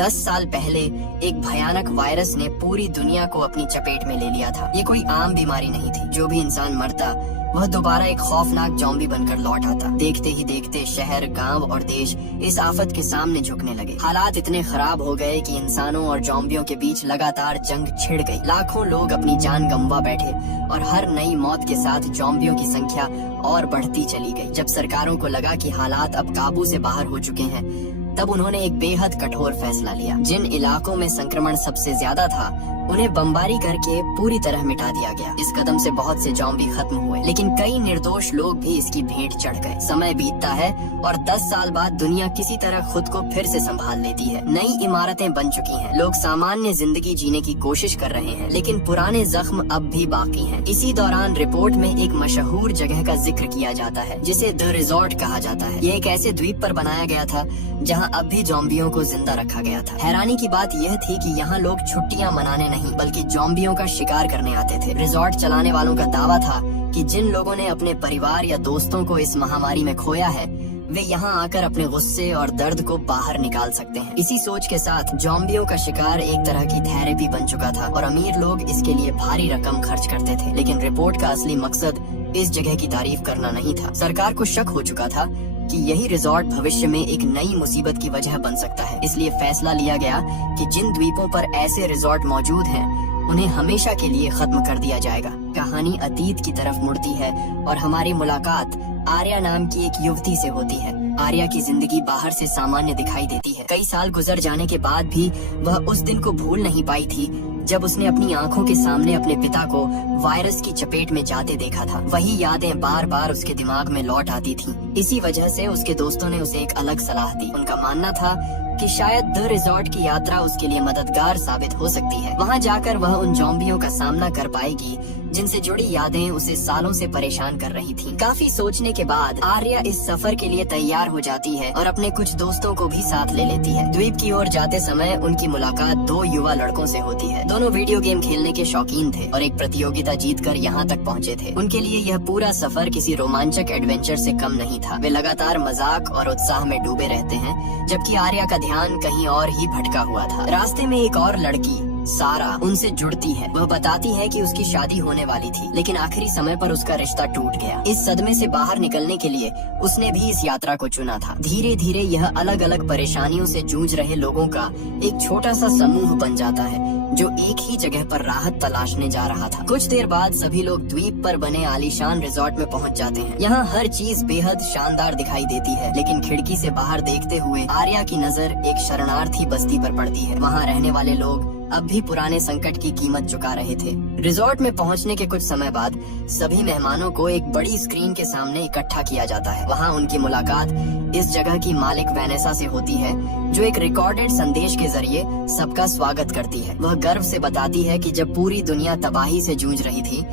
10 साल पहले एक भयानक वायरस ने पूरी दुनिया को अपनी चपेट में ले लिया था। ये कोई आम बीमारी नहीं थी। जो भी इंसान मरता वह दोबारा एक खौफनाक ज़ॉम्बी बनकर लौट आता। देखते ही देखते शहर, गांव और देश इस आफत के सामने झुकने लगे। हालात इतने खराब हो गए कि इंसानों और ज़ॉम्बियों के बीच लगातार जंग छिड़ गई। लाखों लोग अपनी जान गंवा बैठे और हर नई मौत के साथ ज़ॉम्बियों की संख्या और बढ़ती चली गई। जब सरकारों को लगा कि हालात अब काबू से बाहर हो चुके हैं, तब उन्होंने एक बेहद कठोर फैसला लिया। जिन इलाकों में संक्रमण सबसे ज्यादा था उन्हें बमबारी करके पूरी तरह मिटा दिया गया। इस कदम से बहुत से ज़ॉम्बी खत्म हुए, लेकिन कई निर्दोष लोग भी इसकी भेंट चढ़ गए। समय बीतता है और 10 साल बाद दुनिया किसी तरह खुद को फिर से संभाल लेती है। नई इमारतें बन चुकी हैं, लोग सामान्य जिंदगी जीने की कोशिश कर रहे हैं, लेकिन पुराने जख्म अब भी बाकी हैं। इसी दौरान रिपोर्ट में एक मशहूर जगह का जिक्र किया जाता है जिसे द रिजॉर्ट कहा जाता है। ये एक ऐसे द्वीप पर बनाया गया था जहाँ अब भी ज़ॉम्बियों को जिंदा रखा गया था। हैरानी की बात यह थी कि यहाँ लोग छुट्टियाँ मनाने नहीं बल्कि ज़ॉम्बियों का शिकार करने आते थे। रिजॉर्ट चलाने वालों का दावा था कि जिन लोगों ने अपने परिवार या दोस्तों को इस महामारी में खोया है, वे यहाँ आकर अपने गुस्से और दर्द को बाहर निकाल सकते हैं। इसी सोच के साथ ज़ॉम्बियों का शिकार एक तरह की थेरेपी बन चुका था और अमीर लोग इसके लिए भारी रकम खर्च करते थे। लेकिन रिपोर्ट का असली मकसद इस जगह की तारीफ करना नहीं था। सरकार को शक हो चुका था कि यही रिजॉर्ट भविष्य में एक नई मुसीबत की वजह बन सकता है। इसलिए फैसला लिया गया कि जिन द्वीपों पर ऐसे रिजॉर्ट मौजूद हैं, उन्हें हमेशा के लिए खत्म कर दिया जाएगा। कहानी अतीत की तरफ मुड़ती है और हमारी मुलाकात आर्या नाम की एक युवती से होती है। आर्या की जिंदगी बाहर से सामान्य दिखाई देती है। कई साल गुजर जाने के बाद भी वह उस दिन को भूल नहीं पाई थी जब उसने अपनी आंखों के सामने अपने पिता को वायरस की चपेट में जाते देखा था। वही यादें बार बार उसके दिमाग में लौट आती थीं। इसी वजह से उसके दोस्तों ने उसे एक अलग सलाह दी। उनका मानना था कि शायद द रिजॉर्ट की यात्रा उसके लिए मददगार साबित हो सकती है। वहाँ जाकर वह उन ज़ॉम्बियों का सामना कर पाएगी जिनसे जुड़ी यादें उसे सालों से परेशान कर रही थी। काफी सोचने के बाद आर्या इस सफर के लिए तैयार हो जाती है और अपने कुछ दोस्तों को भी साथ ले लेती है। द्वीप की ओर जाते समय उनकी मुलाकात 2 युवा लड़कों से होती है। दोनों वीडियो गेम खेलने के शौकीन थे और एक प्रतियोगिता जीतकर यहाँ तक पहुँचे थे। उनके लिए यह पूरा सफर किसी रोमांचक एडवेंचर से कम नहीं था। वे लगातार मजाक और उत्साह में डूबे रहते हैं, जबकि आर्या का ध्यान कहीं और ही भटका हुआ था। रास्ते में एक और लड़की सारा उनसे जुड़ती है। वह बताती है कि उसकी शादी होने वाली थी, लेकिन आखिरी समय पर उसका रिश्ता टूट गया। इस सदमे से बाहर निकलने के लिए उसने भी इस यात्रा को चुना था। धीरे धीरे यह अलग अलग परेशानियों से जूझ रहे लोगों का एक छोटा सा समूह बन जाता है जो एक ही जगह पर राहत तलाशने जा रहा था। कुछ देर बाद सभी लोग द्वीप पर बने आलीशान रिजॉर्ट में पहुंच जाते हैं। यहाँ हर चीज बेहद शानदार दिखाई देती है, लेकिन खिड़की से बाहर देखते हुए आर्या की नजर एक शरणार्थी बस्ती पर पड़ती है। वहाँ रहने वाले लोग अब भी पुराने संकट की कीमत चुका रहे थे। रिजॉर्ट में पहुंचने के कुछ समय बाद सभी मेहमानों को एक बड़ी स्क्रीन के सामने इकट्ठा किया जाता है। वहां उनकी मुलाकात इस जगह की मालिक वैनेसा से होती है, जो एक रिकॉर्डेड संदेश के जरिए सबका स्वागत करती है। वह गर्व से बताती है कि जब पूरी दुनिया तबाही से जूझ रही थी,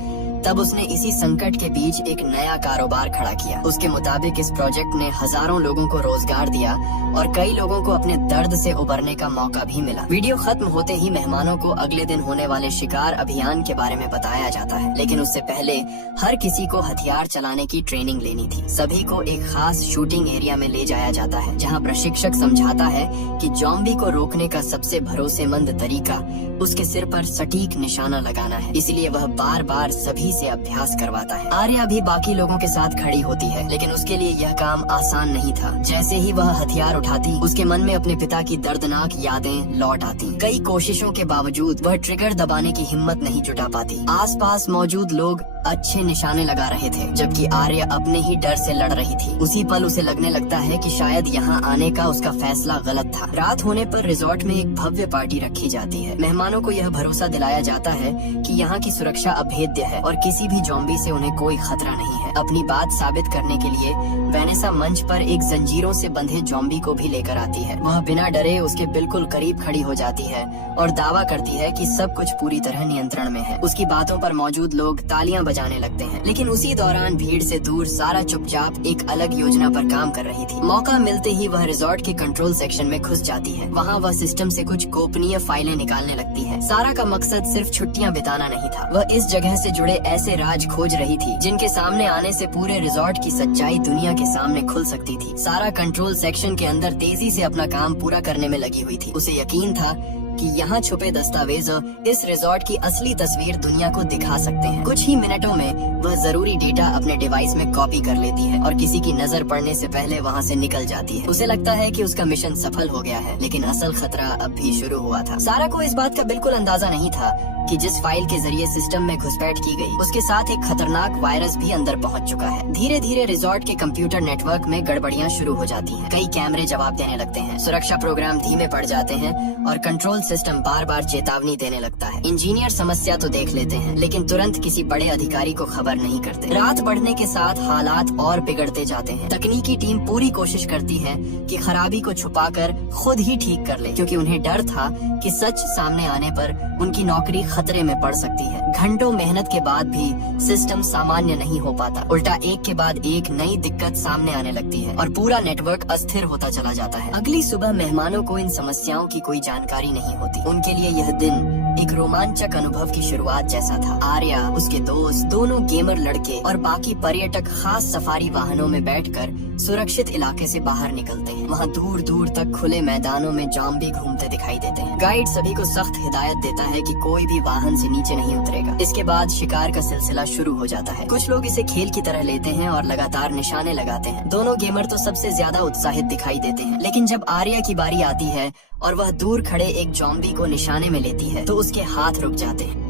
तब उसने इसी संकट के बीच एक नया कारोबार खड़ा किया। उसके मुताबिक इस प्रोजेक्ट ने हजारों लोगों को रोजगार दिया और कई लोगों को अपने दर्द से उबरने का मौका भी मिला। वीडियो खत्म होते ही मेहमानों को अगले दिन होने वाले शिकार अभियान के बारे में बताया जाता है, लेकिन उससे पहले हर किसी को हथियार चलाने की ट्रेनिंग लेनी थी। सभी को एक खास शूटिंग एरिया में ले जाया जाता है, जहाँ प्रशिक्षक समझाता है कि ज़ॉम्बी को रोकने का सबसे भरोसेमंद तरीका उसके सिर पर सटीक निशाना लगाना है। इसलिए वह बार बार सभी से अभ्यास करवाता है। आर्या भी बाकी लोगों के साथ खड़ी होती है, लेकिन उसके लिए यह काम आसान नहीं था। जैसे ही वह हथियार उठाती, उसके मन में अपने पिता की दर्दनाक यादें लौट आती। कई कोशिशों के बावजूद वह ट्रिगर दबाने की हिम्मत नहीं जुटा पाती। आसपास मौजूद लोग अच्छे निशाने लगा रहे थे, जबकि आर्या अपने ही डर से लड़ रही थी। उसी पल उसे लगने लगता है कि शायद यहाँ आने का उसका फैसला गलत था। रात होने पर रिजॉर्ट में एक भव्य पार्टी रखी जाती है। मेहमानों को यह भरोसा दिलाया जाता है कि यहाँ की सुरक्षा अभेद्य है और किसी भी ज़ॉम्बी से उन्हें कोई खतरा नहीं है। अपनी बात साबित करने के लिए वैनेसा मंच पर एक जंजीरों से बंधे ज़ॉम्बी को भी लेकर आती है। वह बिना डरे उसके बिल्कुल करीब खड़ी हो जाती है और दावा करती है कि सब कुछ पूरी तरह नियंत्रण में है। उसकी बातों पर मौजूद लोग तालियां बजाने लगते हैं, लेकिन उसी दौरान भीड़ से दूर सारा चुपचाप एक अलग योजना पर काम कर रही थी। मौका मिलते ही वह रिजॉर्ट के कंट्रोल सेक्शन में घुस जाती है। वहाँ वह सिस्टम से कुछ गोपनीय फाइलें निकालने लगती है। सारा का मकसद सिर्फ छुट्टियां बिताना नहीं था, वह इस जगह से जुड़े ऐसे राज खोज रही थी जिनके सामने आने से पूरे रिजॉर्ट की सच्चाई दुनिया के सामने खुल सकती थी। सारा कंट्रोल सेक्शन के अंदर तेजी से अपना काम पूरा करने में लगी हुई थी। उसे यकीन था कि यहाँ छुपे दस्तावेज इस रिजॉर्ट की असली तस्वीर दुनिया को दिखा सकते हैं। कुछ ही मिनटों में वह जरूरी डेटा अपने डिवाइस में कॉपी कर लेती है और किसी की नजर पड़ने से पहले वहाँ से निकल जाती है। उसे लगता है कि उसका मिशन सफल हो गया है, लेकिन असल खतरा अब भी शुरू हुआ था। सारा को इस बात का बिल्कुल अंदाजा नहीं था कि जिस फाइल के जरिए सिस्टम में घुसपैठ की गई, उसके साथ एक खतरनाक वायरस भी अंदर पहुंच चुका है। धीरे धीरे रिजॉर्ट के कंप्यूटर नेटवर्क में गड़बड़ियां शुरू हो जाती हैं। कई कैमरे जवाब देने लगते हैं, सुरक्षा प्रोग्राम धीमे पड़ जाते हैं और कंट्रोल सिस्टम बार बार चेतावनी देने लगता है। इंजीनियर समस्या तो देख लेते हैं, लेकिन तुरंत किसी बड़े अधिकारी को खबर नहीं करते। रात बढ़ने के साथ हालात और बिगड़ते जाते हैं। तकनीकी टीम पूरी कोशिश करती है कि खराबी को छुपाकर खुद ही ठीक कर ले, क्योंकि उन्हें डर था कि सच सामने आने पर उनकी नौकरी खतरे में पड़ सकती है। घंटों मेहनत के बाद भी सिस्टम सामान्य नहीं हो पाता। उल्टा एक के बाद एक नई दिक्कत सामने आने लगती है और पूरा नेटवर्क अस्थिर होता चला जाता है। अगली सुबह मेहमानों को इन समस्याओं की कोई जानकारी नहीं होती। उनके लिए यह दिन एक रोमांचक अनुभव की शुरुआत जैसा था। आर्या, उसके दोस्त, दोनों गेमर लड़के और बाकी पर्यटक खास सफारी वाहनों में बैठकर सुरक्षित इलाके से बाहर निकलते हैं। वहाँ दूर दूर तक खुले मैदानों में जॉम्बी घूमते दिखाई देते हैं। गाइड सभी को सख्त हिदायत देता है कि कोई भी वाहन से नीचे नहीं उतरेगा। इसके बाद शिकार का सिलसिला शुरू हो जाता है। कुछ लोग इसे खेल की तरह लेते हैं और लगातार निशाने लगाते हैं। दोनों गेमर तो सबसे ज्यादा उत्साहित दिखाई देते हैं, लेकिन जब आर्या की बारी आती है और वह दूर खड़े एक जॉम्बी को निशाने में लेती है तो उसके हाथ रुक जाते हैं।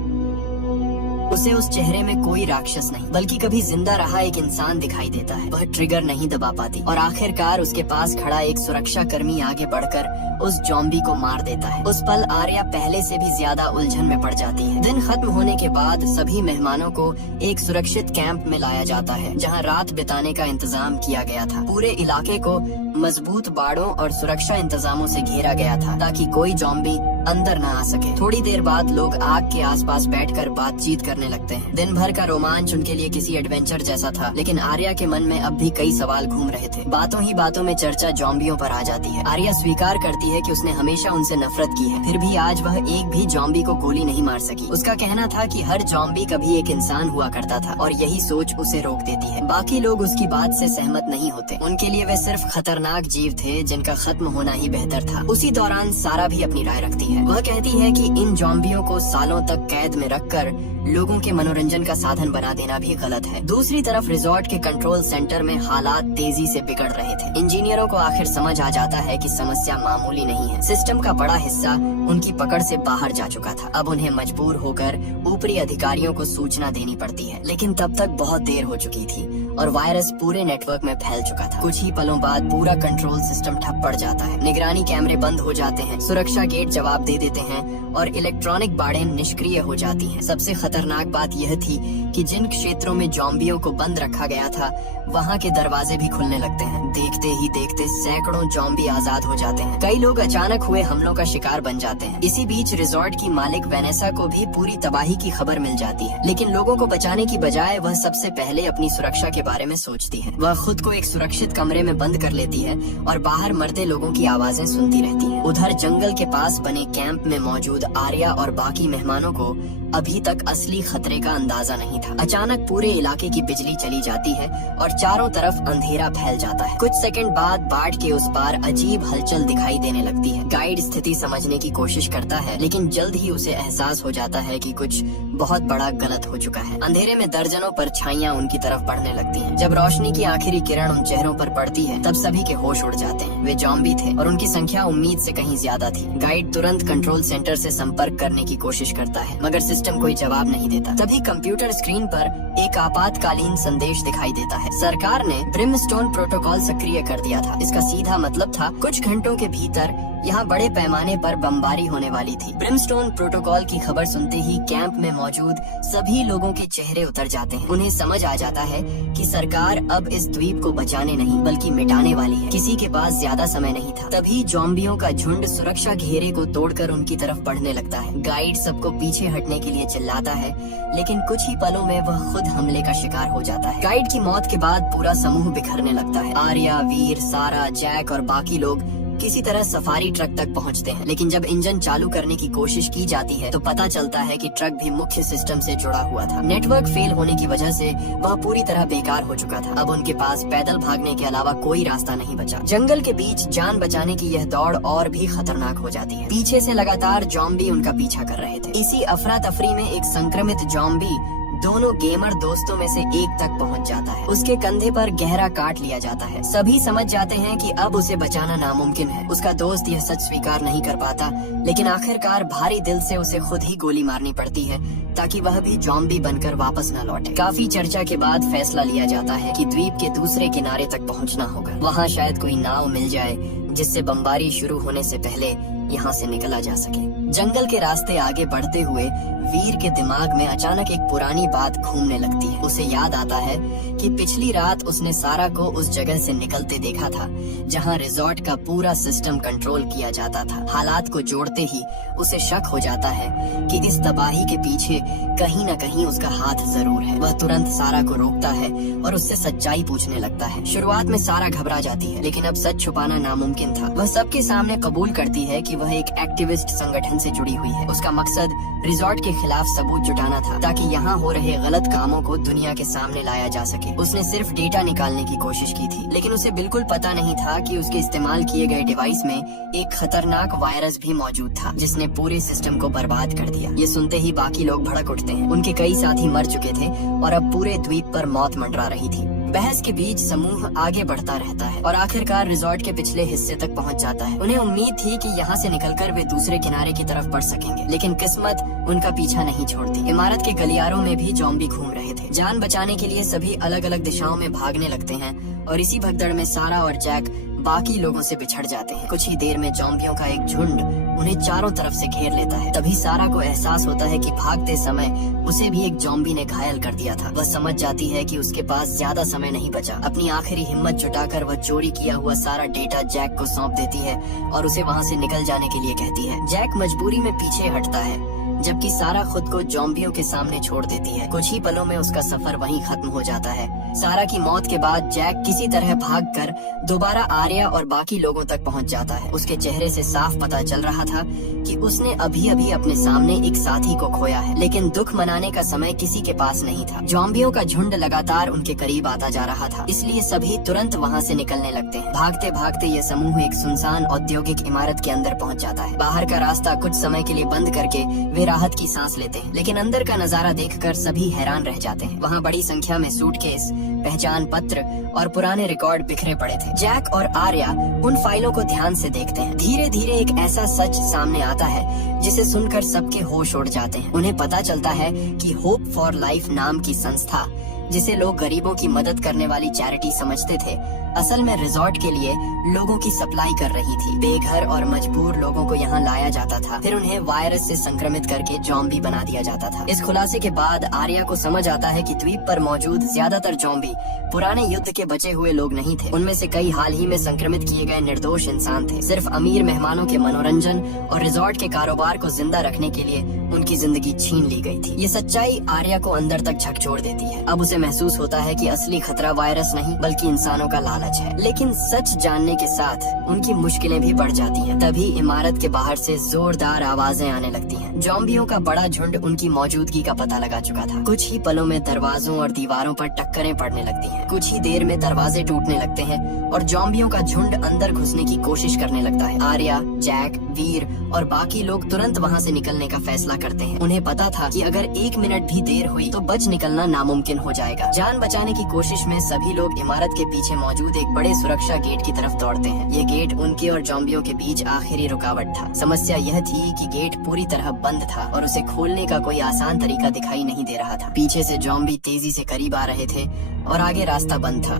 उसे उस चेहरे में कोई राक्षस नहीं, बल्कि कभी जिंदा रहा एक इंसान दिखाई देता है। वह ट्रिगर नहीं दबा पाती और आखिरकार उसके पास खड़ा एक सुरक्षा कर्मी आगे बढ़कर उस जॉम्बी को मार देता है। उस पल आर्या पहले से भी ज्यादा उलझन में पड़ जाती है। दिन खत्म होने के बाद सभी मेहमानों को एक सुरक्षित कैंप में लाया जाता है, जहां रात बिताने का इंतजाम किया गया था। पूरे इलाके को मजबूत बाड़ों और सुरक्षा इंतजामों से घेरा गया था ताकि कोई जॉम्बी अंदर न आ सके। थोड़ी देर बाद लोग आग के आसपास बैठकर बातचीत करने लगते हैं। दिन भर का रोमांच उनके लिए किसी एडवेंचर जैसा था, लेकिन आर्या के मन में अब भी कई सवाल घूम रहे थे। बातों ही बातों में चर्चा जॉम्बियों पर आ जाती है। आर्या स्वीकार करती है कि उसने हमेशा उनसे नफरत की है, फिर भी आज वह एक भी जॉम्बी को गोली नहीं मार सकी। उसका कहना था कि हर जॉम्बी कभी एक इंसान हुआ करता था और यही सोच उसे रोक देती है। बाकी लोग उसकी बात से सहमत नहीं होते। उनके लिए वे सिर्फ खतरनाक जीव थे जिनका खत्म होना ही बेहतर था। उसी दौरान सारा भी अपनी राय रखती है। वह कहती है कि इन जॉम्बियों को सालों तक कैद में रखकर लोगों के मनोरंजन का साधन बना देना भी गलत है। दूसरी तरफ रिजॉर्ट के कंट्रोल सेंटर में हालात तेजी से बिगड़ रहे थे। इंजीनियरों को आखिर समझ आ जाता है कि समस्या मामूली नहीं है। सिस्टम का बड़ा हिस्सा उनकी पकड़ से बाहर जा चुका था। अब उन्हें मजबूर होकर ऊपरी अधिकारियों को सूचना देनी पड़ती है, लेकिन तब तक बहुत देर हो चुकी थी और वायरस पूरे नेटवर्क में फैल चुका था। कुछ ही पलों बाद पूरा कंट्रोल सिस्टम ठप पड़ जाता है। निगरानी कैमरे बंद हो जाते हैं, सुरक्षा गेट जवाब दे देते हैं और इलेक्ट्रॉनिक बाड़ें निष्क्रिय हो जाती हैं। सबसे खतरनाक बात यह थी कि जिन क्षेत्रों में जॉम्बियों को बंद रखा गया था, वहाँ के दरवाजे भी खुलने लगते हैं। देखते ही देखते सैकड़ों जॉम्बी आजाद हो जाते हैं। कई लोग अचानक हुए हमलों का शिकार बन जाते हैं। इसी बीच रिजॉर्ट की मालिक वेनेसा को भी पूरी तबाही की खबर मिल जाती है, लेकिन लोगों को बचाने की बजाय वह सबसे पहले अपनी सुरक्षा के बारे में सोचती है। वह खुद को एक सुरक्षित कमरे में बंद कर लेती है और बाहर मरते लोगों की आवाजें सुनती रहती है। उधर जंगल के पास बने कैंप में मौजूद आर्या और बाकी मेहमानों को अभी तक असली खतरे का अंदाजा नहीं था। अचानक पूरे इलाके की बिजली चली जाती है और चारों तरफ अंधेरा फैल जाता है। कुछ सेकंड बाद बाढ़ के उस पार अजीब हलचल दिखाई देने लगती है। गाइड स्थिति समझने की कोशिश करता है, लेकिन जल्द ही उसे एहसास हो जाता है कि कुछ बहुत बड़ा गलत हो चुका है। अंधेरे में दर्जनों परछाइयां उनकी तरफ बढ़ने लगती हैं। जब रोशनी की आखिरी किरण उन चेहरों पर पड़ती है, तब सभी के होश उड़ जाते हैं। वे जॉम्बी थे और उनकी संख्या उम्मीद से कहीं ज्यादा थी। गाइड तुरंत कंट्रोल सेंटर से संपर्क करने की कोशिश करता है, मगर सिस्टम कोई जवाब नहीं देता। तभी कंप्यूटर स्क्रीन पर एक आपातकालीन संदेश दिखाई देता है। सरकार ने ब्रिमस्टोन प्रोटोकॉल सक्रिय कर दिया था। इसका सीधा मतलब था कुछ घंटों के भीतर यहाँ बड़े पैमाने पर बमबारी होने वाली थी। ब्रिमस्टोन प्रोटोकॉल की खबर सुनते ही कैंप में मौजूद सभी लोगों के चेहरे उतर जाते हैं। उन्हें समझ आ जाता है कि सरकार अब इस द्वीप को बचाने नहीं बल्कि मिटाने वाली है। किसी के पास ज्यादा समय नहीं था। तभी जॉम्बियों का झुंड सुरक्षा घेरे को तोड़कर उनकी तरफ बढ़ने लगता है। गाइड सबको पीछे हटने के लिए चिल्लाता है, लेकिन कुछ ही पलों में वह खुद हमले का शिकार हो जाता है। गाइड की मौत के बाद पूरा समूह बिखरने लगता है। आर्या, वीर, सारा, जैक और बाकी लोग किसी तरह सफारी ट्रक तक पहुंचते हैं, लेकिन जब इंजन चालू करने की कोशिश की जाती है तो पता चलता है कि ट्रक भी मुख्य सिस्टम से जुड़ा हुआ था। नेटवर्क फेल होने की वजह से वह पूरी तरह बेकार हो चुका था। अब उनके पास पैदल भागने के अलावा कोई रास्ता नहीं बचा। जंगल के बीच जान बचाने की यह दौड़ और भी खतरनाक हो जाती है। पीछे से लगातार जॉम्बी उनका पीछा कर रहे थे। इसी अफरा तफरी में एक संक्रमित जॉम्बी दोनों गेमर दोस्तों में से एक तक पहुंच जाता है। उसके कंधे पर गहरा काट लिया जाता है। सभी समझ जाते हैं कि अब उसे बचाना नामुमकिन है। उसका दोस्त यह सच स्वीकार नहीं कर पाता, लेकिन आखिरकार भारी दिल से उसे खुद ही गोली मारनी पड़ती है ताकि वह भी जॉम्बी बनकर वापस न लौटे। काफी चर्चा के बाद फैसला लिया जाता है कि द्वीप के दूसरे किनारे तक पहुंचना होगा। वहां शायद कोई नाव मिल जाए जिससे बमबारी शुरू होने से पहले यहाँ से निकला जा सके। जंगल के रास्ते आगे बढ़ते हुए वीर के दिमाग में अचानक एक पुरानी बात घूमने लगती है। उसे याद आता है कि पिछली रात उसने सारा को उस जगह से निकलते देखा था जहां रिजॉर्ट का पूरा सिस्टम कंट्रोल किया जाता था। हालात को जोड़ते ही उसे शक हो जाता है कि इस तबाही के पीछे कहीं न कहीं उसका हाथ जरूर है। वह तुरंत सारा को रोकता है और उससे सच्चाई पूछने लगता है। शुरुआत में सारा घबरा जाती है, लेकिन अब सच छुपाना नामुमकिन था। वह सबके सामने कबूल करती है कि वह एक एक्टिविस्ट संगठन से जुड़ी हुई है। उसका मकसद रिजॉर्ट के खिलाफ सबूत जुटाना था ताकि यहाँ हो रहे गलत कामों को दुनिया के सामने लाया जा सके। उसने सिर्फ डेटा निकालने की कोशिश की थी, लेकिन उसे बिल्कुल पता नहीं था कि उसके इस्तेमाल किए गए डिवाइस में एक खतरनाक वायरस भी मौजूद था जिसने पूरे सिस्टम को बर्बाद कर दिया। ये सुनते ही बाकी लोग भड़क उठते हैं। उनके कई साथी मर चुके थे और अब पूरे द्वीप पर मौत मंडरा रही थी। बहस के बीच समूह आगे बढ़ता रहता है और आखिरकार रिजॉर्ट के पिछले हिस्से तक पहुंच जाता है। उन्हें उम्मीद थी कि यहाँ से निकलकर वे दूसरे किनारे की तरफ बढ़ सकेंगे, लेकिन किस्मत उनका पीछा नहीं छोड़ती। इमारत के गलियारों में भी जॉम्बी घूम रहे थे। जान बचाने के लिए सभी अलग अलग दिशाओं में भागने लगते हैं और इसी भगदड़ में सारा और जैक बाकी लोगों से बिछड़ जाते हैं। कुछ ही देर में जॉम्बियों का एक झुंड उन्हें चारों तरफ से घेर लेता है। तभी सारा को एहसास होता है कि भागते समय उसे भी एक जॉम्बी ने घायल कर दिया था। वह समझ जाती है कि उसके पास ज्यादा समय नहीं बचा। अपनी आखिरी हिम्मत जुटाकर वह चोरी किया हुआ सारा डेटा जैक को सौंप देती है और उसे वहाँ से निकल जाने के लिए कहती है। जैक मजबूरी में पीछे हटता है, जबकि सारा खुद को जॉम्बियों के सामने छोड़ देती है। कुछ ही पलों में उसका सफर वहीं खत्म हो जाता है। सारा की मौत के बाद जैक किसी तरह भागकर दोबारा आर्या और बाकी लोगों तक पहुंच जाता है। उसके चेहरे से साफ पता चल रहा था कि उसने अभी अभी अपने सामने एक साथी को खोया है, लेकिन दुख मनाने का समय किसी के पास नहीं था। जॉम्बियों का झुंड लगातार उनके करीब आता जा रहा था, इसलिए सभी तुरंत वहाँ से निकलने लगते हैं। भागते भागते ये समूह एक सुनसान औद्योगिक इमारत के अंदर पहुँच जाता है। बाहर का रास्ता कुछ समय के लिए बंद करके वे राहत की सांस लेते हैं, लेकिन अंदर का नजारा देखकर सभी हैरान रह जाते हैं। वहाँ बड़ी संख्या में सूटकेस, पहचान पत्र और पुराने रिकॉर्ड बिखरे पड़े थे। जैक और आर्या उन फाइलों को ध्यान से देखते हैं। धीरे धीरे एक ऐसा सच सामने आता है जिसे सुनकर सबके होश उड़ जाते हैं। उन्हें पता चलता है कि होप फॉर लाइफ नाम की संस्था, जिसे लोग गरीबों की मदद करने वाली चैरिटी समझते थे, असल में रिजॉर्ट के लिए लोगों की सप्लाई कर रही थी। बेघर और मजबूर लोगों को यहाँ लाया जाता था, फिर उन्हें वायरस से संक्रमित करके जॉम्बी बना दिया जाता था। इस खुलासे के बाद आर्या को समझ आता है कि द्वीप पर मौजूद ज्यादातर जॉम्बी पुराने युद्ध के बचे हुए लोग नहीं थे। उनमें से कई हाल ही में संक्रमित किए गए निर्दोष इंसान थे। सिर्फ अमीर मेहमानों के मनोरंजन और रिजॉर्ट के कारोबार को जिंदा रखने के लिए उनकी जिंदगी छीन ली गई थी। ये सच्चाई आर्या को अंदर तक झकझोर देती है। अब उसे महसूस होता है कि असली खतरा वायरस नहीं बल्कि इंसानों का लालच है। लेकिन सच जानने के साथ उनकी मुश्किलें भी बढ़ जाती हैं। तभी इमारत के बाहर से जोरदार आवाजें आने लगती हैं। जॉम्बियों का बड़ा झुंड उनकी मौजूदगी का पता लगा चुका था। कुछ ही पलों में दरवाजों और दीवारों पर टक्करें पड़ने लगती हैं। कुछ ही देर में दरवाजे टूटने लगते हैं और जॉम्बियों का झुंड अंदर घुसने की कोशिश करने लगता है। आर्या, जैक, वीर और बाकी लोग तुरंत वहाँ से निकलने का फैसला करते हैं। उन्हें पता था कि अगर 1 मिनट भी देर हुई तो बच निकलना नामुमकिन हो जाएगा। जान बचाने की कोशिश में सभी लोग इमारत के पीछे मौजूद एक बड़े सुरक्षा गेट की तरफ दौड़ते हैं। ये गेट उनके और जॉम्बियों के बीच आखिरी रुकावट था। समस्या यह थी कि गेट पूरी तरह बंद था और उसे खोलने का कोई आसान तरीका दिखाई नहीं दे रहा था। पीछे से जॉम्बी तेजी से करीब आ रहे थे और आगे रास्ता बंद था।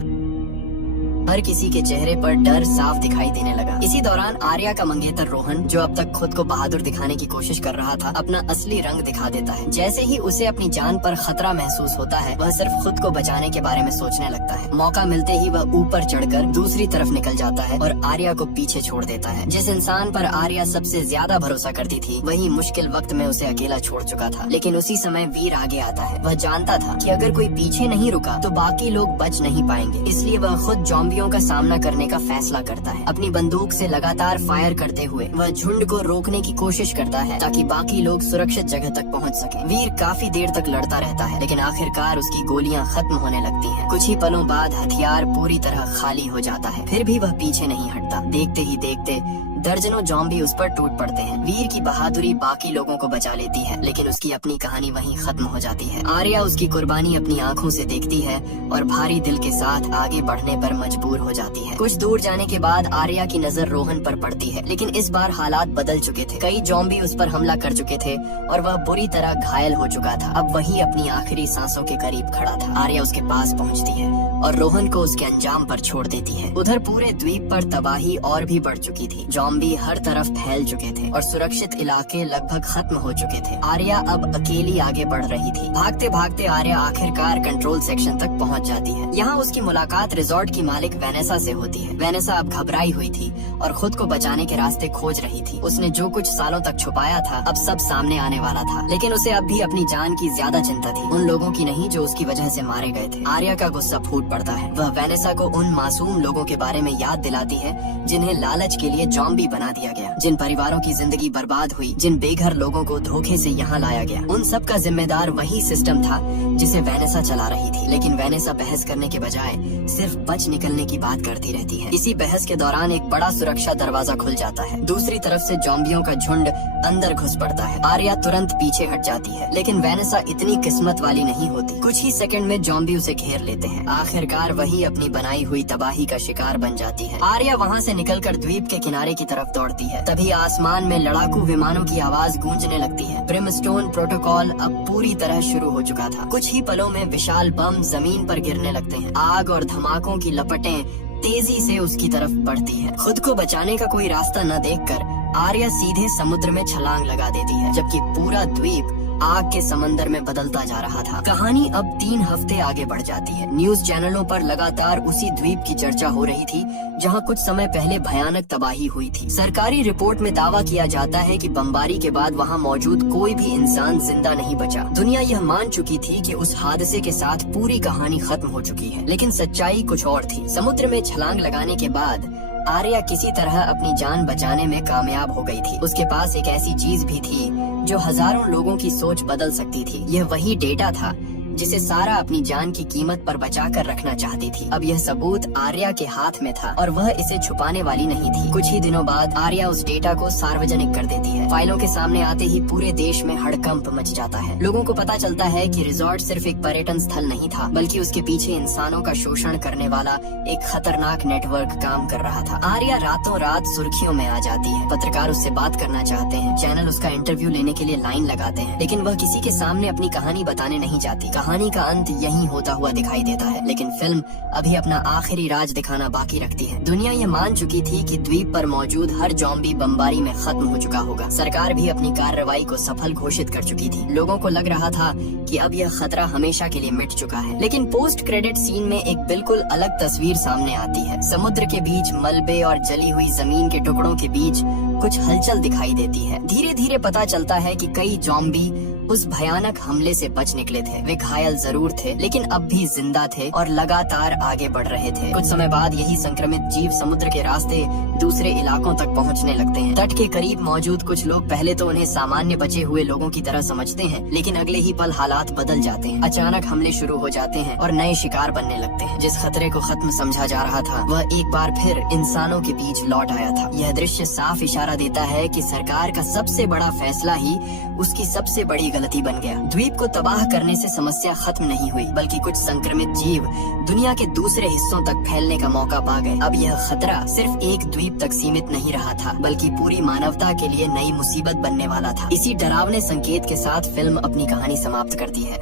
हर किसी के चेहरे पर डर साफ दिखाई देने लगा। इसी दौरान आर्या का मंगेतर रोहन, जो अब तक खुद को बहादुर दिखाने की कोशिश कर रहा था, अपना असली रंग दिखा देता है। जैसे ही उसे अपनी जान पर खतरा महसूस होता है, वह सिर्फ खुद को बचाने के बारे में सोचने लगता है। मौका मिलते ही वह ऊपर चढ़कर दूसरी तरफ निकल जाता है और आर्या को पीछे छोड़ देता है। जिस इंसान पर आर्या सबसे ज्यादा भरोसा करती थी, वही मुश्किल वक्त में उसे अकेला छोड़ चुका था। लेकिन उसी समय वीर आगे आता है। वह जानता था कि अगर कोई पीछे नहीं रुका तो बाकी लोग बच नहीं पाएंगे, इसलिए वह खुद जॉम्बी जोम्बियों का सामना करने का फैसला करता है। अपनी बंदूक से लगातार फायर करते हुए वह झुंड को रोकने की कोशिश करता है ताकि बाकी लोग सुरक्षित जगह तक पहुंच सकें। वीर काफी देर तक लड़ता रहता है, लेकिन आखिरकार उसकी गोलियां खत्म होने लगती हैं। कुछ ही पलों बाद हथियार पूरी तरह खाली हो जाता है, फिर भी वह पीछे नहीं हटता। देखते ही देखते दर्जनों जॉम्बी उस पर टूट पड़ते हैं। वीर की बहादुरी बाकी लोगों को बचा लेती है, लेकिन उसकी अपनी कहानी वहीं खत्म हो जाती है। आर्या उसकी कुर्बानी अपनी आंखों से देखती है और भारी दिल के साथ आगे बढ़ने पर मजबूर हो जाती है। कुछ दूर जाने के बाद आर्या की नजर रोहन पर पड़ती है, लेकिन इस बार हालात बदल चुके थे। कई जॉम्बी उस पर हमला कर चुके थे और वह बुरी तरह घायल हो चुका था। अब वही अपनी आखिरी सांसों के करीब खड़ा था। आर्या उसके पास पहुंचती है और रोहन को उसके अंजाम पर छोड़ देती है। उधर पूरे द्वीप पर तबाही और भी बढ़ चुकी थी। जॉम्बी हर तरफ फैल चुके थे और सुरक्षित इलाके लगभग खत्म हो चुके थे। आर्या अब अकेली आगे बढ़ रही थी। भागते भागते आर्या आखिरकार कंट्रोल सेक्शन तक पहुंच जाती है। यहाँ उसकी मुलाकात रिजॉर्ट की मालिक वेनेसा से होती है। वेनेसा अब घबराई हुई थी और खुद को बचाने के रास्ते खोज रही थी। उसने जो कुछ सालों तक छुपाया था अब सब सामने आने वाला था, लेकिन उसे अब भी अपनी जान की ज्यादा चिंता थी, उन लोगों की नहीं जो उसकी वजह से मारे गए थे। आर्या का गुस्सा फूट पड़ता है। वह वेनेसा को उन मासूम लोगों के बारे में याद दिलाती है जिन्हें लालच के लिए जॉम्बी बना दिया गया, जिन परिवारों की जिंदगी बर्बाद हुई, जिन बेघर लोगों को धोखे से यहाँ लाया गया। उन सब का जिम्मेदार वही सिस्टम था जिसे वेनेसा चला रही थी। लेकिन वेनेसा बहस करने के बजाय सिर्फ बच निकलने की बात करती रहती है। इसी बहस के दौरान एक बड़ा सुरक्षा दरवाजा खुल जाता है। दूसरी तरफ से जॉम्बियों का झुंड अंदर घुस पड़ता है। आर्या तुरंत पीछे हट जाती है, लेकिन वेनेसा इतनी किस्मत वाली नहीं होती। कुछ ही सेकंड में जॉम्बी उसे घेर लेते हैं। आखिरकार वही अपनी बनाई हुई तबाही का शिकार बन जाती है। आर्या वहाँ से निकलकर द्वीप के किनारे की तरफ दौड़ती है। तभी आसमान में लड़ाकू विमानों की आवाज गूंजने लगती है। ब्रिमस्टोन प्रोटोकॉल अब पूरी तरह शुरू हो चुका था। कुछ ही पलों में विशाल बम जमीन पर गिरने लगते हैं। आग और धमाकों की लपटें तेजी से उसकी तरफ बढ़ती है। खुद को बचाने का कोई रास्ता न देखकर आर्या सीधे समुद्र में छलांग लगा देती है, जबकि पूरा द्वीप आग के समंदर में बदलता जा रहा था। कहानी अब 3 हफ्ते आगे बढ़ जाती है। न्यूज चैनलों पर लगातार उसी द्वीप की चर्चा हो रही थी जहां कुछ समय पहले भयानक तबाही हुई थी। सरकारी रिपोर्ट में दावा किया जाता है कि बमबारी के बाद वहां मौजूद कोई भी इंसान जिंदा नहीं बचा। दुनिया यह मान चुकी थी कि उस हादसे के साथ पूरी कहानी खत्म हो चुकी है, लेकिन सच्चाई कुछ और थी। समुद्र में छलांग लगाने के बाद आर्या किसी तरह अपनी जान बचाने में कामयाब हो गई थी। उसके पास एक ऐसी चीज भी थी जो हजारों लोगों की सोच बदल सकती थी। यह वही डेटा था जिसे सारा अपनी जान की कीमत पर बचा कर रखना चाहती थी। अब यह सबूत आर्या के हाथ में था और वह इसे छुपाने वाली नहीं थी। कुछ ही दिनों बाद आर्या उस डेटा को सार्वजनिक कर देती है। फाइलों के सामने आते ही पूरे देश में हड़कंप मच जाता है। लोगों को पता चलता है कि रिजॉर्ट सिर्फ एक पर्यटन स्थल नहीं था, बल्कि उसके पीछे इंसानों का शोषण करने वाला एक खतरनाक नेटवर्क काम कर रहा था। आर्या रातों रात सुर्खियों में आ जाती है। पत्रकार उससे बात करना चाहते हैं, चैनल उसका इंटरव्यू लेने के लिए लाइन लगाते हैं, लेकिन वह किसी के सामने अपनी कहानी बताने नहीं चाहती। कहानी का अंत यहीं होता हुआ दिखाई देता है, लेकिन फिल्म अभी अपना आखिरी राज दिखाना बाकी रखती है। दुनिया ये मान चुकी थी कि द्वीप पर मौजूद हर जॉम्बी बमबारी में खत्म हो चुका होगा। सरकार भी अपनी कार्रवाई को सफल घोषित कर चुकी थी। लोगों को लग रहा था कि अब यह खतरा हमेशा के लिए मिट चुका है। लेकिन पोस्ट क्रेडिट सीन में एक बिल्कुल अलग तस्वीर सामने आती है। समुद्र के बीच मलबे और जली हुई जमीन के टुकड़ों के बीच कुछ हलचल दिखाई देती है। धीरे धीरे पता चलता है कि कई जॉम्बी उस भयानक हमले से बच निकले थे। वे घायल जरूर थे, लेकिन अब भी जिंदा थे और लगातार आगे बढ़ रहे थे। कुछ समय बाद यही संक्रमित जीव समुद्र के रास्ते दूसरे इलाकों तक पहुंचने लगते हैं। तट के करीब मौजूद कुछ लोग पहले तो उन्हें सामान्य बचे हुए लोगों की तरह समझते हैं, लेकिन अगले ही पल हालात बदल जाते हैं। अचानक हमले शुरू हो जाते हैं और नए शिकार बनने लगते हैं। जिस खतरे को खत्म समझा जा रहा था, वह एक बार फिर इंसानों के बीच लौट आया था। यह दृश्य साफ इशारा देता है कि सरकार का सबसे बड़ा फैसला ही उसकी सबसे बड़ी गलती बन गया। द्वीप को तबाह करने से समस्या खत्म नहीं हुई, बल्कि कुछ संक्रमित जीव दुनिया के दूसरे हिस्सों तक फैलने का मौका पा गए। अब यह खतरा सिर्फ एक द्वीप तक सीमित नहीं रहा था, बल्कि पूरी मानवता के लिए नई मुसीबत बनने वाला था। इसी डरावने संकेत के साथ फिल्म अपनी कहानी समाप्त करती है।